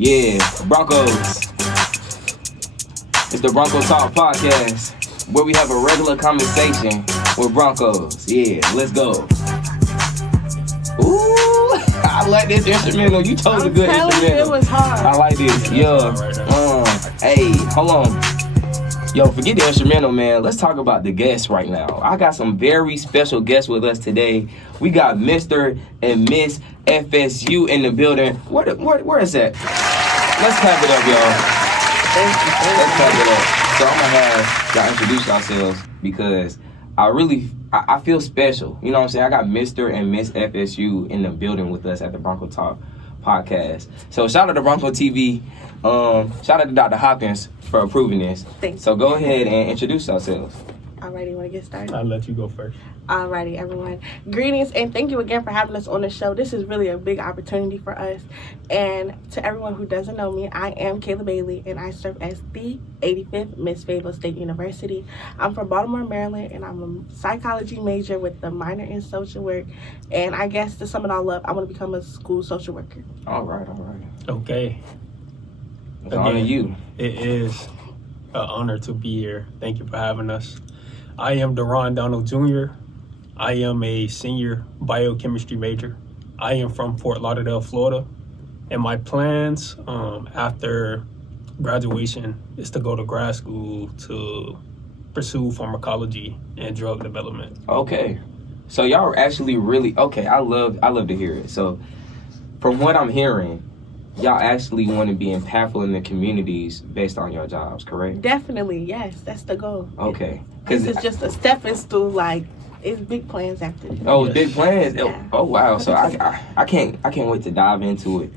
Yeah, Broncos. It's the Bronco Talk Podcast, where we have a regular conversation with Broncos. Yeah, let's go. Ooh, I like this instrumental. You chose a good instrumental. It was hard. I like this. Yeah. Hey, hold on. Yo, forget the instrumental, man. Let's talk about the guests right now. I got some very special guests with us today. We got Mr. and Miss FSU in the building. Where is that? Let's clap it up, y'all. Let's clap it up. So I'm gonna have y'all introduce yourselves because I feel special. You know what I'm saying? I got Mr. and Miss FSU in the building with us at the Bronco Talk Podcast. So shout out to Bronco TV. Shout out to Dr. Hopkins for approving this. Thanks. So go ahead and introduce yourselves. Alrighty, want to get started? I'll let you go first. Alrighty, everyone. Greetings and thank you again for having us on the show. This is really a big opportunity for us. And to everyone who doesn't know me, I am Kayla Bailey and I serve as the 85th Miss Fayetteville State University. I'm from Baltimore, Maryland, and I'm a psychology major with a minor in social work. And I guess to sum it all up, I want to become a school social worker. All right. Okay. It's on to you. It is an honor to be here. Thank you for having us. I am Deron Donald Jr. I am a senior biochemistry major. I am from Fort Lauderdale, Florida. And my plans after graduation is to go to grad school to pursue pharmacology and drug development. Okay. So y'all are actually really okay. I love to hear it. So from what I'm hearing, y'all actually want to be impactful in the communities based on your jobs, correct? Definitely, yes. That's the goal. Okay. This is just a stepping stool, like, it's big plans after this. Oh, big plans. Yeah. Oh, wow. So I can't wait to dive into it.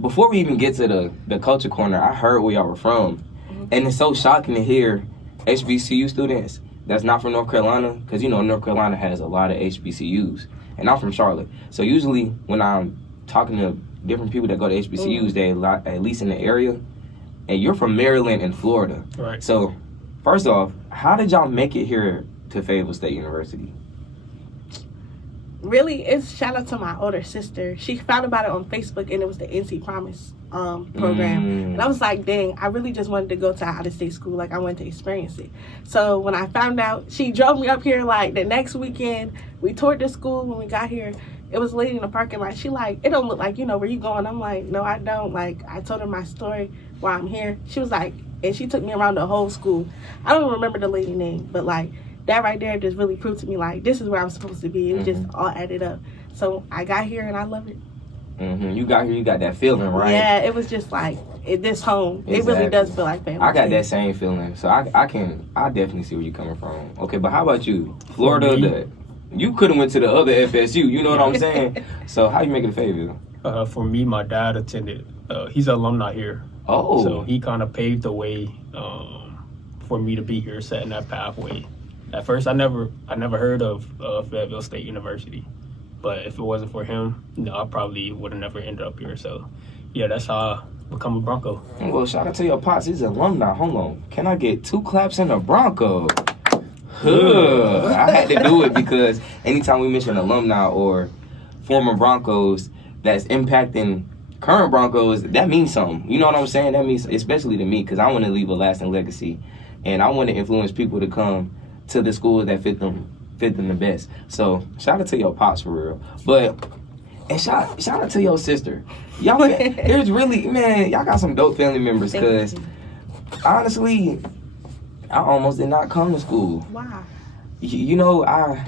Before we even get to the culture corner, I heard where y'all were from. Mm-hmm. And it's so shocking to hear HBCU students that's not from North Carolina, because, you know, North Carolina has a lot of HBCUs. And I'm from Charlotte. So usually when I'm talking to different people that go to HBCUs, they at least in the area. And you're from Maryland and Florida. Right. So first off, how did y'all make it here to Fayetteville State University? Really, it's shout out to my older sister. She found about it on Facebook, and it was the NC Promise program. And I was like, dang, I really just wanted to go to out-of-state school. Like, I wanted to experience it. So when I found out, she drove me up here, like, the next weekend. We toured the school. When we got here, it was a lady in the parking lot. She like, it don't look like, you know, where you going? I'm like, no, I don't. Like, I told her my story, why I'm here. She was like, and she took me around the whole school. I don't even remember the lady name, but, like, that right there just really proved to me, like, this is where I'm supposed to be. It just all added up. So I got here and I love it. You got here, you got that feeling, right? Yeah, it was just like, this home. Exactly. It really does feel like family. I got that same feeling. So I definitely see where you're coming from. Okay, but how about you? Florida, you could have went to the other FSU, you know what I'm saying? So how you making it Fayetteville? For me, my dad attended. He's an alumni here. Oh. So he kind of paved the way for me to be here, setting that pathway. At first, I never heard of Fayetteville State University, but if it wasn't for him, I probably would have never ended up here. So, yeah, that's how I become a Bronco. Well, shout out to your pops. He's an alumni. Hold on. Can I get 2 claps in a Bronco? I had to do it because anytime we mention alumni or former Broncos that's impacting current Broncos, that means something. You know what I'm saying? That means, especially to me, because I want to leave a lasting legacy, and I want to influence people to come to the schools that fit them the best. So shout out to your pops for real. And shout out to your sister. Y'all, there's really, man, y'all got some dope family members. Because honestly, I almost did not come to school. Wow. You know, I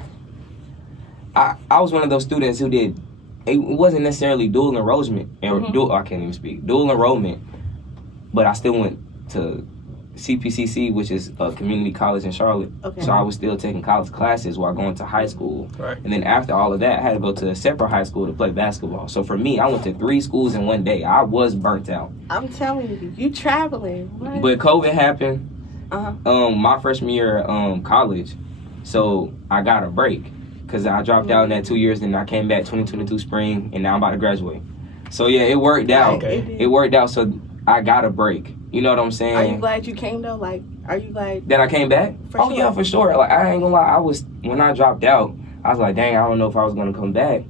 was one of those students who did. It wasn't necessarily dual enrollment, I can't even speak. Dual enrollment, but I still went to CPCC, which is a community college in Charlotte. Okay. So I was still taking college classes while going to high school. Right. And then after all of that, I had to go to a separate high school to play basketball. So for me, I went to 3 schools in one day. I was burnt out. I'm telling you traveling. What? But COVID happened. My freshman year college, so I got a break because I dropped out in that 2 years. Then I came back 2022 spring, and now I'm about to graduate. So yeah, it worked out. Okay. It worked out. So I got a break. You know what I'm saying? Are you glad you came though? Like, are you glad that I came back? For sure. Yeah, for sure. Like, I ain't gonna lie. When I dropped out, I was like, dang, I don't know if I was gonna come back.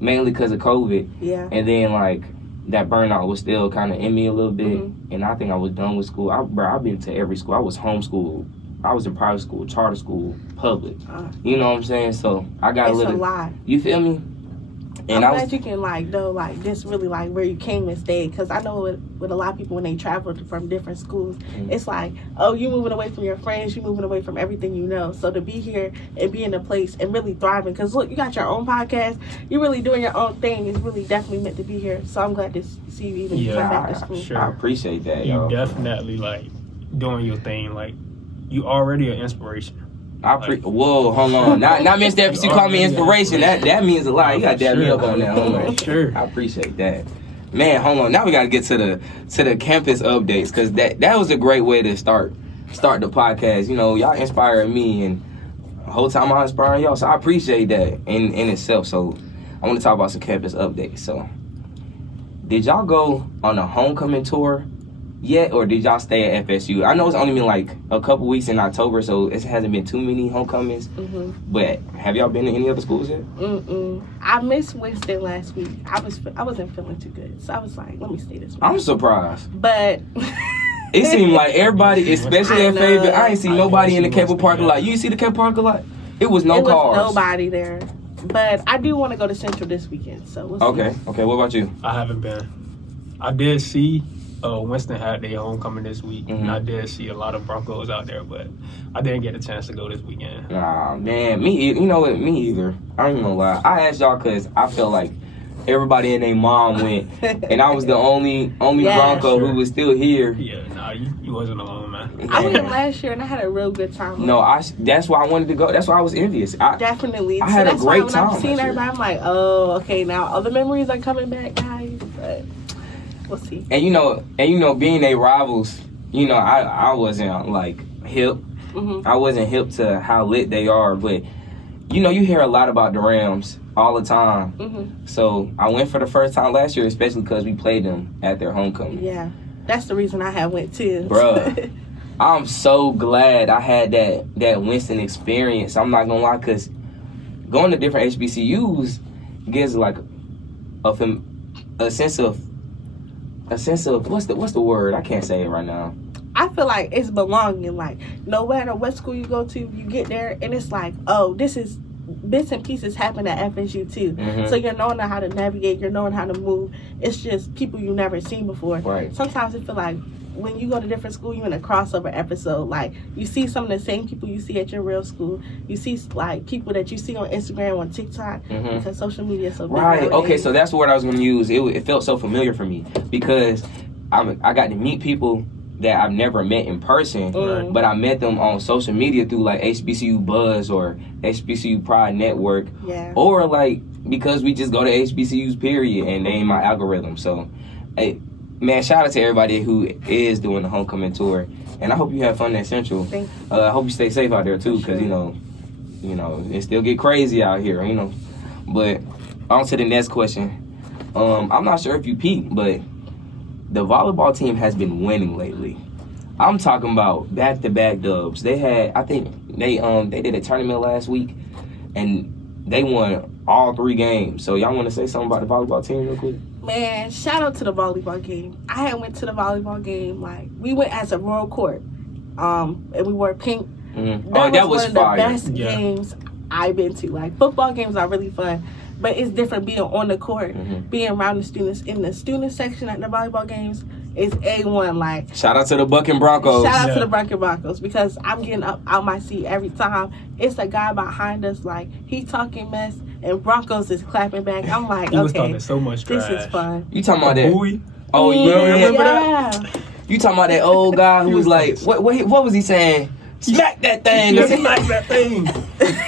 Mainly because of COVID. Yeah. And then like that burnout was still kind of in me a little bit, and I think I was done with school. I've been to every school. I was homeschooled. I was in private school, charter school, public. You know what I'm saying? So I got it's a little. A lot. You feel me? And I'm glad you can know just really where you came and stayed, because I know with a lot of people when they travel from different schools, it's like, oh, you moving away from your friends, you moving away from everything you know. So to be here and be in a place and really thriving, because look, you got your own podcast, you're really doing your own thing. It's really definitely meant to be here. So I'm glad to see you even come back to school. Sure. I appreciate that. You definitely doing your thing. You already an inspiration. Whoa, hold on. Not Mr. Epps, you call me inspiration. That means a lot. You gotta dab me up on that. Hold on. Sure. I appreciate that. Man, hold on. Now we gotta get to the campus updates, because that was a great way to start the podcast. You know, y'all inspired me, and the whole time I'm inspiring y'all. So I appreciate that in itself. So I want to talk about some campus updates. So did y'all go on a homecoming tour yet, or did y'all stay at FSU? I know it's only been a couple weeks in October, so it hasn't been too many homecomings. But have y'all been to any other schools yet? I missed Winston last week. I wasn't feeling too good, so I was like, let me stay this week. I'm surprised. But it seemed like everybody, especially at Fayetteville, I ain't see nobody in the cable parking lot. You see the cable parking lot? It was no cars. Nobody there. But I do want to go to Central this weekend, so we'll see. Okay. What about you? I haven't been. I did see Winston had their homecoming this week, and I did see a lot of Broncos out there, but I didn't get a chance to go this weekend. Nah, man, you know what? Me either. I ain't gonna lie. I asked y'all because I felt like everybody and their mom went, and I was the only Bronco who was still here. Yeah, nah, you wasn't alone, man. I went last year and I had a real good time. No, that's why I wanted to go. That's why I was envious. Definitely. I had a great time. When I'm seeing everybody, I'm like, oh, okay, now other memories are coming back, guys. But we'll see. And you know, being their rivals, you know, I wasn't hip. I wasn't hip to how lit they are, but you know, you hear a lot about the Rams all the time. So I went for the first time last year, especially because we played them at their homecoming. Yeah, that's the reason I had went too. Bruh, I'm so glad I had that Winston experience. I'm not gonna lie, because going to different HBCUs gives a sense of what's the word? I can't say it right now. I feel like it's belonging. Like, no matter what school you go to, you get there and it's like, oh, this is bits and pieces happen at FSU too. So you're knowing how to navigate, you're knowing how to move. It's just people you've never seen before. Right. Sometimes I feel like when you go to different school, you're in a crossover episode. Like, you see some of the same people you see at your real school. You see people that you see on Instagram, on TikTok, because social media is so big. Right. nowadays. Okay. So that's the word I was going to use. It felt so familiar for me because I got to meet people that I've never met in person, but I met them on social media through HBCU Buzz or HBCU Pride Network, or because we just go to HBCUs period and they in my algorithm. So, hey, man, shout out to everybody who is doing the homecoming tour, and I hope you have fun at Central. Thank you. I hope you stay safe out there too, because you know, it still get crazy out here, you know. But on to the next question. I'm not sure if you peeped, but the volleyball team has been winning lately. I'm talking about back-to-back dubs. They had, I think they did a tournament last week, and they won all 3 games. So y'all want to say something about the volleyball team real quick? Man, shout out to the volleyball game. I had went to the volleyball game. We went as a Royal Court, and we wore pink. That was one of the best games I've been to. Football games are really fun, but it's different being on the court, being around the students in the student section at the volleyball games. Is A1. Shout out to the Bucking Broncos. Shout out to the Bucking Broncos, because I'm getting up out my seat every time. It's a guy behind us, he talking mess, and Broncos is clapping back. I'm like, he was talking so much trash. This is fun. You talking about that? Bowie? Oh yeah, remember that? You talking about that old guy who was what was he saying? Smack that thing. Smack that thing.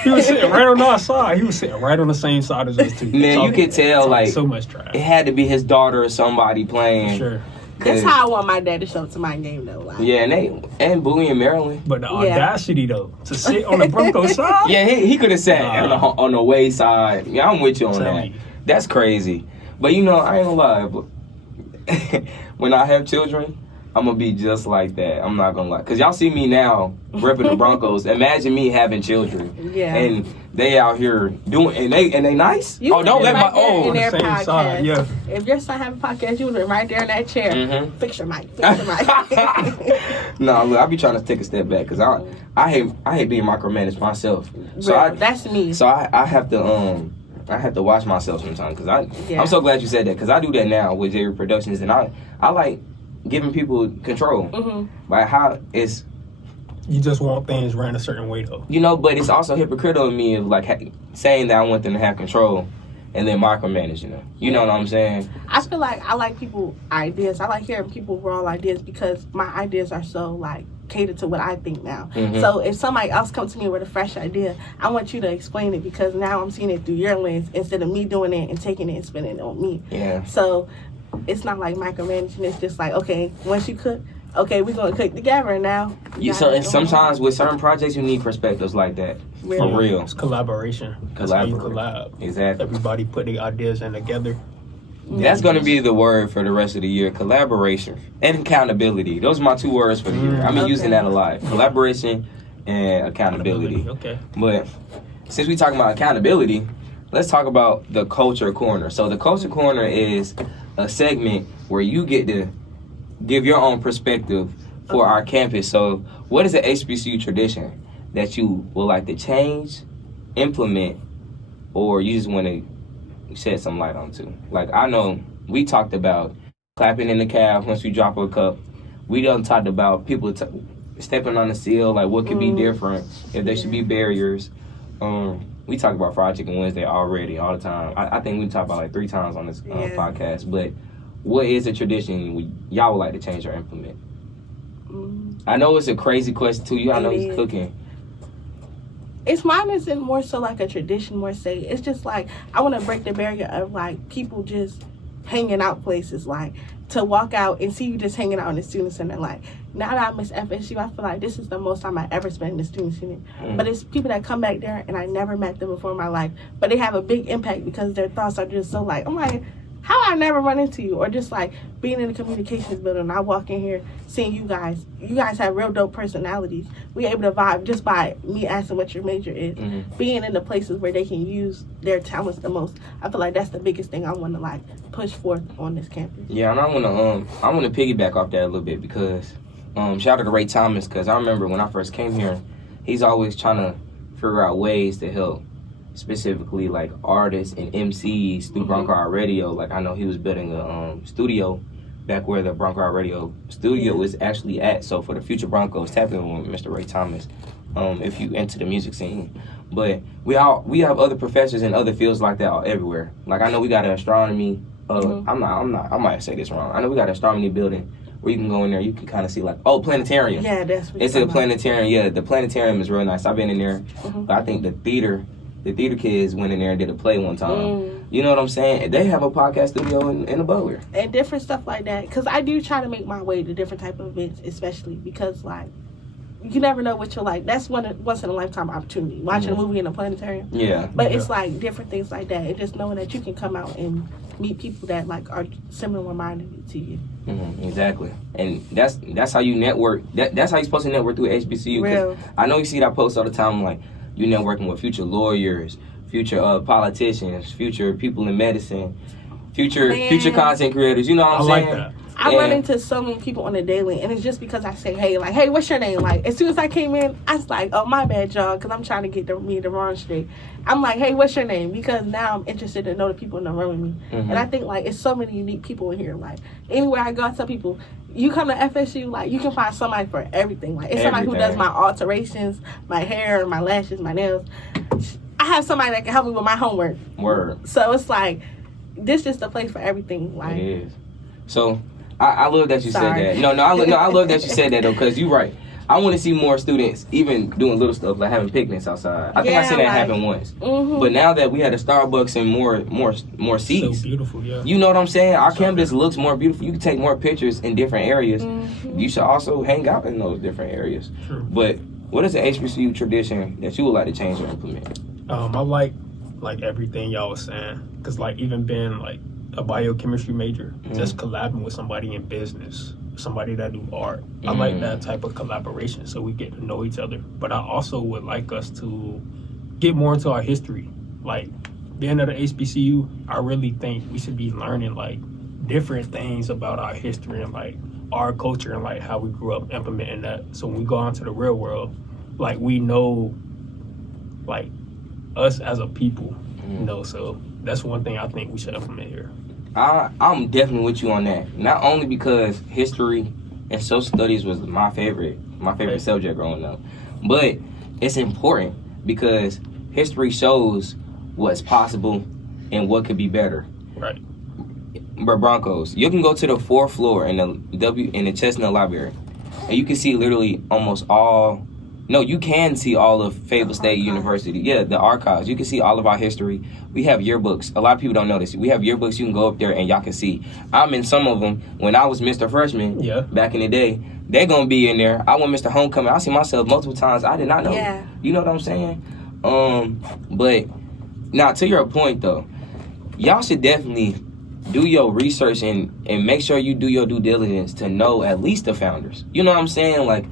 He was sitting right on our side. He was sitting right on the same side as us too. Man, you could tell so much trash. It had to be his daughter or somebody playing. For sure. That's how I want my dad to show up to my game though. Yeah, and Bowie in Maryland. But the audacity though, to sit on the Broncos side. Yeah, he could have sat on the way side. Yeah, I'm with you on that. That's crazy. But I ain't gonna lie. But when I have children, I'm gonna be just like that. I'm not gonna lie, cause y'all see me now repping the Broncos. Imagine me having children, Yeah. and they out here doing, and they nice. You Oh, don't let my in their the same podcast. side, yeah. If your son have a podcast, you would have been right there in that chair. Mm-hmm. Fix your mic. Fix your mic. No, look, I be trying to take a step back, cause I hate being micromanaged myself. So Real, that's me. So I have to watch myself sometimes, because I'm so glad you said that, because I do that now with Jerry Productions, and I like giving people control. Mm-hmm. Like how it's, You just want things ran a certain way, though. you know, but it's also hypocritical of me of like saying that I want them to have control and then micromanaging them. You know what I'm saying? I feel like I like people ideas. I like hearing people raw ideas because my ideas are so like catered to what I think now. Mhm. So if somebody else comes to me with a fresh idea, I want you to explain it because now I'm seeing it through your lens instead of me doing it and taking it and spinning it on me. Yeah. So it's not like micromanaging. It's just like, okay, once you cook, okay, we're gonna cook together now. And sometimes with certain projects you need perspectives like that. Really? For real. It's collaboration. That's how you collab. Exactly. Everybody put their ideas in together. That's going to be the word for the rest of the year: collaboration and accountability. Those are my 2 words for the year. I've been using that a lot: collaboration and accountability. Okay. But since we talking about accountability, let's talk about the Culture Corner. So the Culture Corner is a segment where you get to give your own perspective for our campus. So what is an HBCU tradition that you would like to change, implement, or you just want to shed some light onto? Like, I know we talked about clapping in the calf once we drop a cup. We done talked about people stepping on the seal, like what could be different, if there should be barriers. We talk about Fried Chicken Wednesday already, all the time. I think we talked about like 3 times on this podcast. But what is a tradition y'all would like to change or implement? I know it's a crazy question too. I know he's cooking. It's mine isn't more so like a tradition, more say it's just like I want to break the barrier of like people just hanging out places, like to walk out and see you just hanging out in the student center. Like now that I miss FSU, I feel like this is the most time I ever spent in the student center. But it's people that come back there and I never met them before in my life, but they have a big impact because their thoughts are just so like, I'm like, how I never run into you? Or just like being in the communications building, I walk in here seeing you guys have real dope personalities. We able to vibe just by me asking what your major is. Being in the places where they can use their talents the most. I feel like that's the biggest thing I want to like push forth on this campus. Yeah, and I wanna piggyback off that a little bit because shout out to Ray Thomas, because I remember when I first came here, he's always trying to figure out ways to help specifically like artists and MCs through Bronco Radio. Like I know he was building a studio back where the Bronco Radio studio is actually at. So for the future Broncos, tap in with Mr. Ray Thomas if you into the music scene. But we have other professors in other fields like that everywhere. Like I know we got an astronomy. I might say this wrong. I know we got an astronomy building where you can go in there. You can kind of see like planetarium. Yeah, that's what it's a planetarium. Yeah, the planetarium is real nice. I've been in there, but I think the theater kids went in there and did a play one time. You know what I'm saying? They have a podcast studio in the Butler. And different stuff like that. Because I do try to make my way to different type of events, especially because, like, you never know what you're like. That's once in a lifetime opportunity. Watching a movie in a planetarium. Yeah. But it's like different things like that. And just knowing that you can come out and meet people that, like, are similar minded to you. Exactly. And that's how you network. That's how you're supposed to network through HBCU. Real. I know you see that post all the time, like, you networking with future lawyers, future politicians, future people in medicine, future content creators. You know what I'm saying? I like that. I run into so many people on the daily, and it's just because I say, hey, what's your name? Like, as soon as I came in, I was like, oh, my bad, y'all, because I'm trying to get me the wrong straight. I'm like, hey, what's your name? Because now I'm interested to know the people in the room with me. And I think, like, it's so many unique people in here. Like, anywhere I go, I tell people, you come to FSU, like, you can find somebody for everything. Like, it's somebody who does my alterations, my hair, my lashes, my nails. I have somebody that can help me with my homework. Word. So it's like, this is the place for everything. Like, it is. So I love that you said that. No, I love that you said that though, because you're right. I want to see more students even doing little stuff like having picnics outside. I think I seen that happen once. But now that we had a Starbucks and more seats, So beautiful, yeah. you know what I'm saying? Our campus looks more beautiful. You can take more pictures in different areas. You should also hang out in those different areas. True. But what is an HBCU tradition that you would like to change or implement? I like everything y'all was saying, because like even being like a biochemistry major, just collabing with somebody in business, somebody that do art. I like that type of collaboration so we get to know each other. But I also would like us to get more into our history. Like, being at the HBCU, I really think we should be learning, like, different things about our history and, like, our culture and, like, how we grew up implementing that. So when we go out to the real world, like, we know, like, us as a people, you know. So that's one thing I think we should implement here. I'm definitely with you on that. Not only because history and social studies was my favorite subject growing up, but it's important because history shows what's possible and what could be better. Right. But Broncos, you can go to the 4th floor in the Chestnut Library, and you can see literally almost all. No, you can see all of Fayetteville State University. Yeah, the archives. You can see all of our history. We have yearbooks. A lot of people don't know this. We have yearbooks. You can go up there and y'all can see. I'm in some of them. When I was Mr. Freshman back in the day, they're going to be in there. I went Mr. Homecoming. I see myself multiple times. I did not know. Yeah. You know what I'm saying? But now to your point, though, y'all should definitely do your research and make sure you do your due diligence to know at least the founders. You know what I'm saying? Like,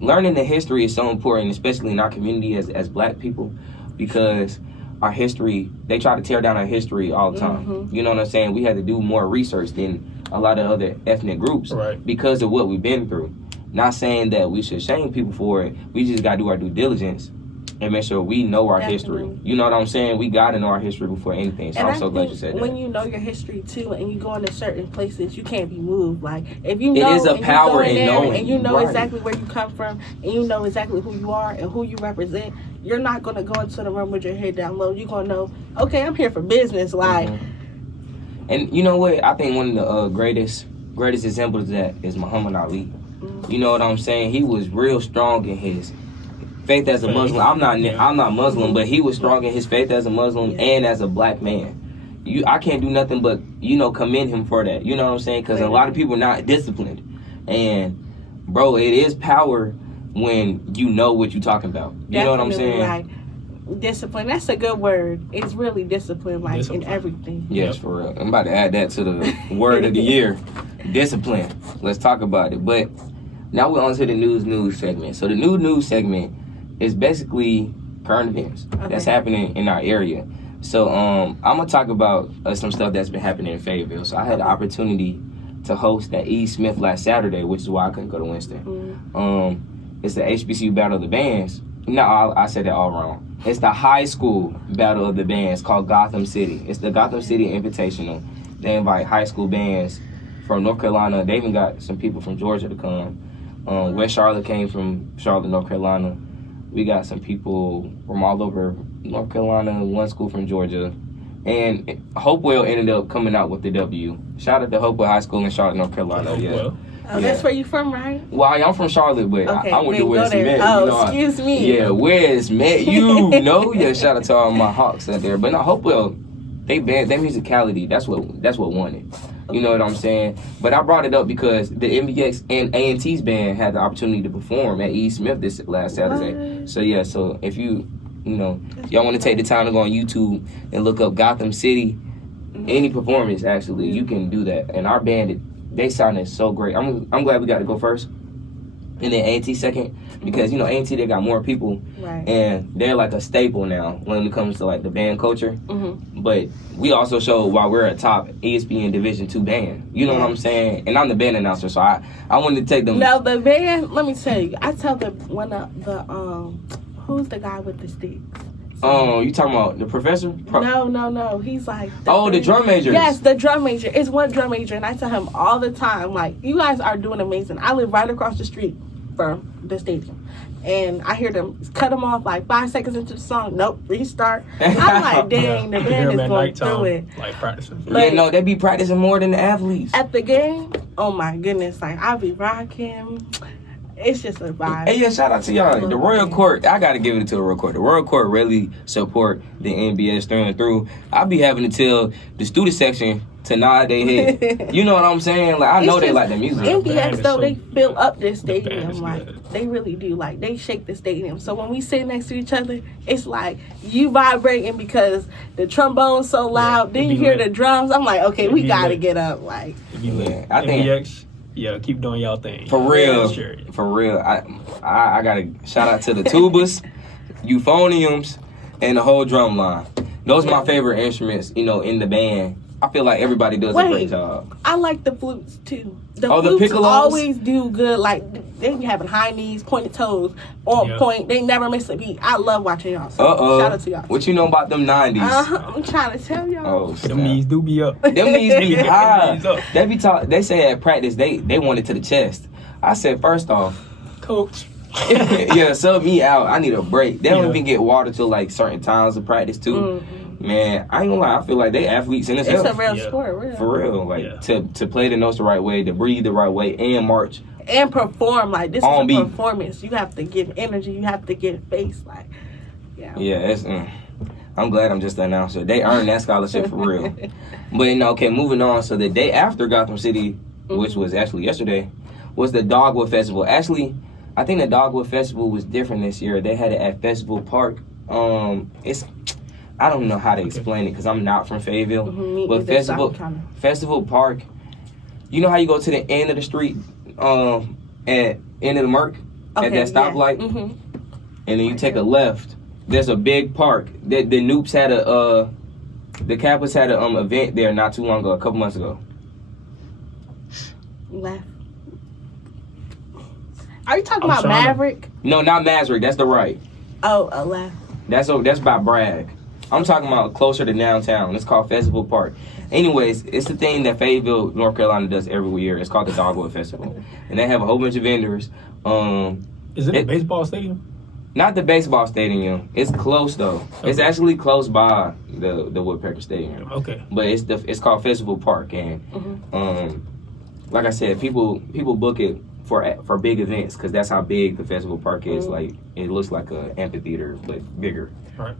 learning the history is so important, especially in our community as Black people, because our history, they try to tear down our history all the time. You know what I'm saying? We had to do more research than a lot of other ethnic groups because of what we've been through. Not saying that we should shame people for it. We just got to do our due diligence and make sure we know our history. You know what I'm saying? We got to know our history before anything. So I'm so glad you said that. When you know your history too, and you go into certain places, you can't be moved. Like, if you know, it is a power in knowing, and you know exactly where you come from, and you know exactly who you are and who you represent, you're not gonna go into the room with your head down low. You're gonna know, okay, I'm here for business. Like, and you know what? I think one of the greatest examples of that is Muhammad Ali. You know what I'm saying? He was real strong in his faith as a Muslim. I'm not Muslim, but he was strong in his faith as a Muslim and as a Black man. I can't do nothing but, commend him for that. You know what I'm saying? Because a lot of people are not disciplined. And, bro, it is power when you know what you're talking about. You know what I'm saying? Like, discipline, that's a good word. It's really discipline, like, in everything. Yes, for real. I'm about to add that to the word of the year. Discipline. Let's talk about it. But now we're on to the news segment. So the news segment is basically current events that's happening in our area. So I'm gonna talk about some stuff that's been happening in Fayetteville. So I had the opportunity to host at E. Smith last Saturday, which is why I couldn't go to Winston. It's the HBCU Battle of the Bands. No, I said that all wrong. It's the high school Battle of the Bands called Gotham City. It's the Gotham City Invitational. They invite high school bands from North Carolina. They even got some people from Georgia to come. West Charlotte came from Charlotte, North Carolina. We got some people from all over North Carolina, one school from Georgia. And Hopewell ended up coming out with the W. Shout out to Hopewell High School in Charlotte, North Carolina. That's where you from, right? Well, I'm from Charlotte, but I went to where it's met. Excuse me. Yeah, where it's met. Shout out to all my Hawks out there. But no, Hopewell, their musicality, that's what won it. You know what I'm saying? But I brought it up because the MBX and A&T's band had the opportunity to perform at E. Smith this last Saturday. What? So if y'all want to take the time to go on YouTube and look up Gotham City, any performance actually, you can do that. And our band, they sounded so great. I'm glad we got to go first. And then A&T second, because A&T, they got more people, and they're like a staple now when it comes to like the band culture. But we also showed why we're a top ESPN Division II band. You know what I'm saying? And I'm the band announcer, so I wanted to take them. No, the band. Let me tell you, I tell who's the guy with the sticks? You talking about the professor? No. He's like... the drum major. Yes, the drum major. It's one drum major, and I tell him all the time, like, you guys are doing amazing. I live right across the street from the stadium. And I hear them cut them off like 5 seconds into the song. Nope, restart. I'm like, dang, the band is going through it. Like practicing. They be practicing more than the athletes. At the game, oh my goodness, like, I be rocking. It's just a vibe. Hey, shout out to y'all. The Royal Court, I got to give it to the Royal Court. The Royal Court really support the NBS through and through. I be having to tell the student section to nod their head. You know what I'm saying? Like, I know they like the music. NBS, though, they fill up this stadium. Like, they really do. Like, they shake the stadium. So when we sit next to each other, it's like you vibrating because the trombone's so loud. Then you hear the drums. I'm like, okay, we got to get up. Like, I think Yeah, keep doing y'all thing. For real. Sure. For real. I gotta shout out to the tubas, euphoniums, and the whole drum line. Those are my favorite instruments, in the band. I feel like everybody does a great job. I like the flutes too. The flutes piccolos always do good. Like they be having high knees, pointed toes, on point. They never miss a beat. I love watching y'all. So shout out to y'all. What you know about them 90s? I'm trying to tell y'all. Oh, them knees do be up. Them knees be high. They say at practice they want it to the chest. I said, first off, coach. yeah, sub me out. I need a break. They don't even get water till like certain times of practice too. Mm-hmm. Man, I ain't gonna lie. I feel like they athletes in itself. It's a real sport, real. For real. Like to play the notes the right way, to breathe the right way, and march and perform. Like this on is a beat. performance. You have to give energy. You have to give face. Like it's. I'm glad I'm just an announcer. They earned that scholarship for real. But okay, moving on. So the day after Gotham City, which was actually yesterday, was the Dogwood Festival. Actually, I think the Dogwood Festival was different this year. They had it at Festival Park. I don't know how to explain it because I'm not from Fayetteville. But Festival Park, you know how you go to the end of the street, at end of the Merc, at that stoplight, and then you take a left. There's a big park. The Noops had the Kappas had an event there not too long ago, a couple months ago. Left. Are you talking about Maverick? No, not Maverick. That's the right. Oh, a left. That's by Bragg. I'm talking about closer to downtown. It's called Festival Park. Anyways, it's the thing that Fayetteville, North Carolina does every year. It's called the Dogwood Festival. And they have a whole bunch of vendors. Is it a baseball stadium? Not the baseball stadium. It's close though. Okay. It's actually close by the Woodpecker Stadium. Okay. But it's called Festival Park, and like I said, people book it for big events because that's how big the Festival Park is. Like it looks like an amphitheater but bigger. Right.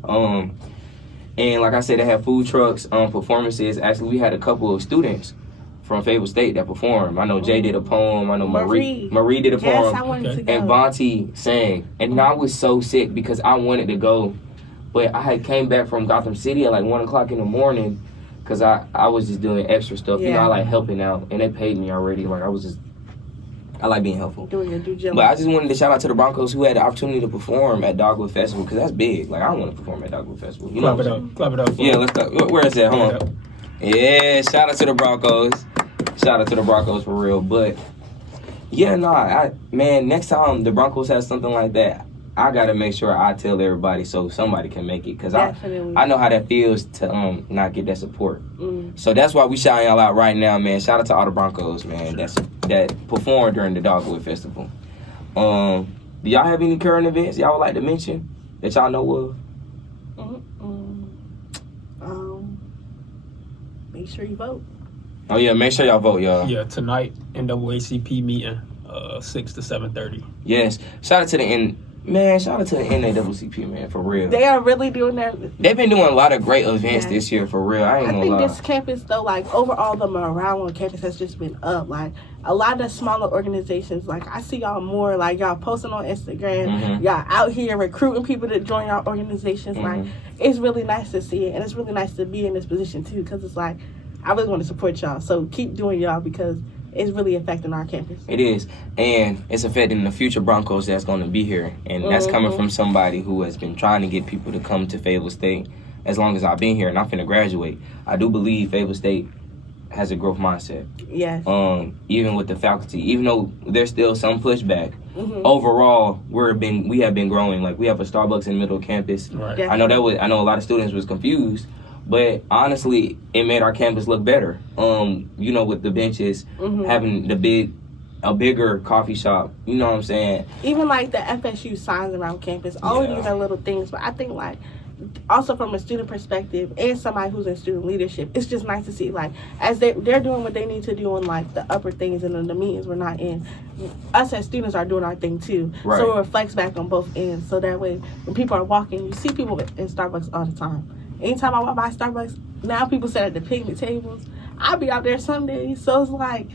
And like I said, they have food trucks, performances. Actually, we had a couple of students from Fayetteville State that performed. I know Jay did a poem. I know Marie did a poem. Yes, I wanted to go. And Vontae sang. And I was so sick because I wanted to go. But I had came back from Gotham City at like 1 o'clock in the morning because I was just doing extra stuff. Yeah. You know, I like helping out. And they paid me already. Like I like being helpful. Doing your due diligence. But I just wanted to shout out to the Broncos who had the opportunity to perform at Dogwood Festival because that's big. Like I want to perform at Dogwood Festival. You know Clap it up. Yeah, let's go. Where is that? Hold on. Yeah, shout out to the Broncos. Shout out to the Broncos for real. But yeah, man, next time the Broncos have something like that, I gotta make sure I tell everybody so somebody can make it because I know how that feels to not get that support. So that's why we shouting y'all out right now, man. Shout out to all the Broncos, man. That performed during the Dogwood Festival. Do y'all have any current events y'all would like to mention that y'all know of? Make sure you vote. Oh yeah, make sure y'all vote, y'all. Yeah, tonight NAACP meeting, 6 to 7:30. Yes, shout out to the NAACP, man, for real. They are really doing They've been doing a lot of great events this year, for real. I think this campus, though, like, overall, the morale on campus has just been up. Like, a lot of the smaller organizations, like, I see y'all more, like, y'all posting on Instagram, y'all out here recruiting people to join y'all organizations. Like, it's really nice to see it, and it's really nice to be in this position, too, because it's like, I really want to support y'all. So keep doing y'all because it's really affecting our campus. It is. And it's affecting the future Broncos that's going to be here. And that's coming from somebody who has been trying to get people to come to Fayetteville State as long as I've been here and I'm finna graduate. I do believe Fayetteville State has a growth mindset. Yes. Even with the faculty, even though there's still some pushback, overall we have been growing. Like we have a Starbucks in the middle of campus. Right. I know a lot of students was confused. But honestly, it made our campus look better. With the benches, having a bigger coffee shop. You know what I'm saying? Even like the FSU signs around campus. All of these are little things. But I think like also from a student perspective and somebody who's in student leadership, it's just nice to see like as they're doing what they need to do in like the upper things and in the meetings we're not in. Us as students are doing our thing too. Right. So it reflects back on both ends. So that way when people are walking, you see people in Starbucks all the time. Anytime I walk by Starbucks, now people sit at the picnic tables. I'll be out there some days. So it's like,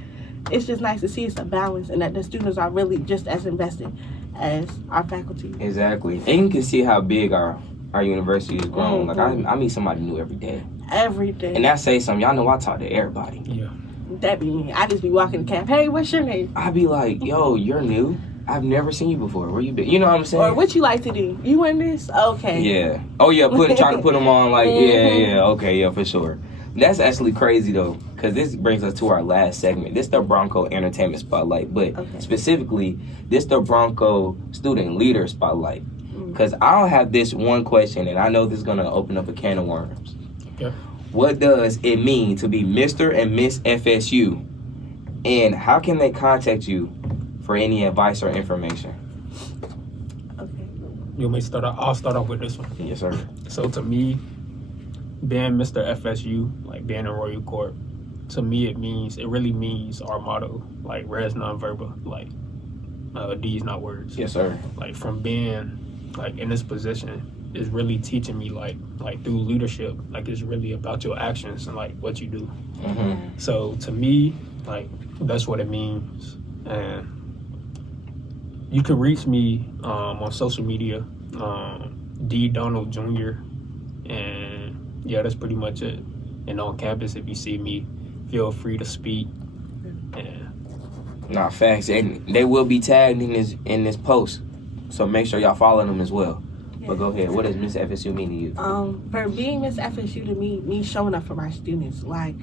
it's just nice to see it's a balance and that the students are really just as invested as our faculty. Exactly. And you can see how big our university has grown. Like, I meet somebody new every day. Every day. And that says something. Y'all know I talk to everybody. Yeah. That be me. I just be walking the camp. Hey, what's your name? I be like, yo, you're new. I've never seen you before. Where you been? You know what I'm saying? Or what you like to do? You in this? Okay. Yeah. Oh yeah. Trying to put them on. Like yeah. Okay. Yeah, for sure. That's actually crazy though, because this brings us to our last segment. This the Bronco Entertainment Spotlight, but specifically, this the Bronco Student Leader Spotlight. Because I'll have this one question, and I know this is gonna open up a can of worms. Yeah. What does it mean to be Mr. and Miss FSU, and how can they contact you for any advice or information? Okay. You want me to start off? I'll start off with this one. Yes, sir. So to me, being Mr. FSU, like being in Royal Court, to me it really means our motto, like res non-verbal, like deeds not words. Yes, sir. Like from being like in this position is really teaching me like through leadership, like it's really about your actions and like what you do. So to me, like that's what it means. And you can reach me on social media, D Donald Jr. and yeah, that's pretty much it. And on campus, if you see me, feel free to speak. And Nah, facts. And they will be tagged in this post. So make sure y'all follow them as well. But go ahead. What does Miss FSU mean to you? For being Miss FSU to me showing up for my students. Like,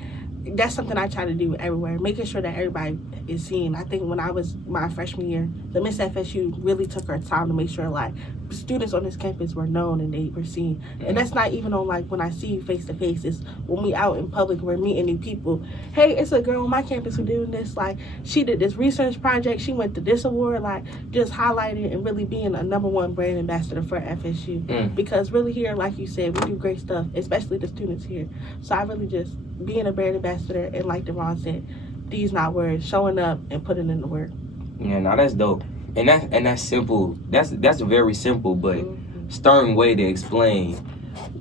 that's something I try to do everywhere, making sure that everybody is seen. I think when I was my freshman year, the Miss FSU really took her time to make sure like students on this campus were known and they were seen. And that's not even on like when I see you face to face. It's when we out in public, we're meeting new people. Hey, it's a girl on my campus who doing this. Like, she did this research project. She went to this award. Like, just highlighting and really being a #1 brand ambassador for FSU. Because really here, like you said, we do great stuff, especially the students here. So I really just being a brand ambassador, and like Deron said, these not words, showing up and putting in the work. Yeah, now that's dope. And that's simple. That's a very simple but stern way to explain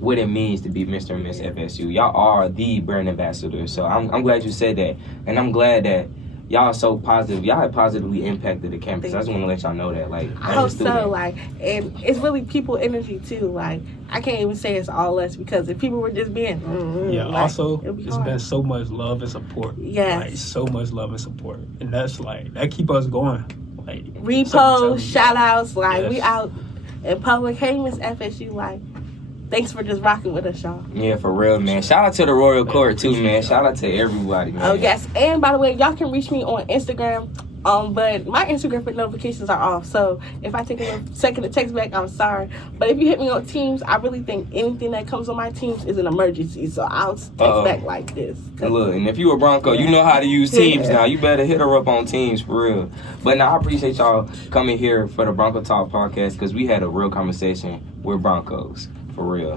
what it means to be Mr. and Miss FSU. Y'all are the brand ambassadors. So I'm glad you said that. And I'm glad that y'all are so positive. Y'all have positively impacted the campus. I just want to let y'all know that. Like, I hope so. Like, and it's really people energy too. Like, I can't even say it's all us, because if people were just being yeah, like, also it's been so much love and support. Yes. Like so much love and support. And that's like that keep us going. Like repost, shout outs, like yes. We out in public. Hey, Miss FSU, like, thanks for just rocking with us, y'all. Yeah, for real, man. Shout out to the Royal Court too, man. Shout out to everybody, man. Oh yes, and by the way, y'all can reach me on Instagram. But my Instagram notifications are off, so if I take a little second to text back, I'm sorry. But if you hit me on Teams, I really think anything that comes on my Teams is an emergency, so I'll text back like this. Look, and if you a Bronco, you know how to use Teams now. You better hit her up on Teams for real. But now I appreciate y'all coming here for the Bronco Talk podcast, because we had a real conversation with Broncos, for real.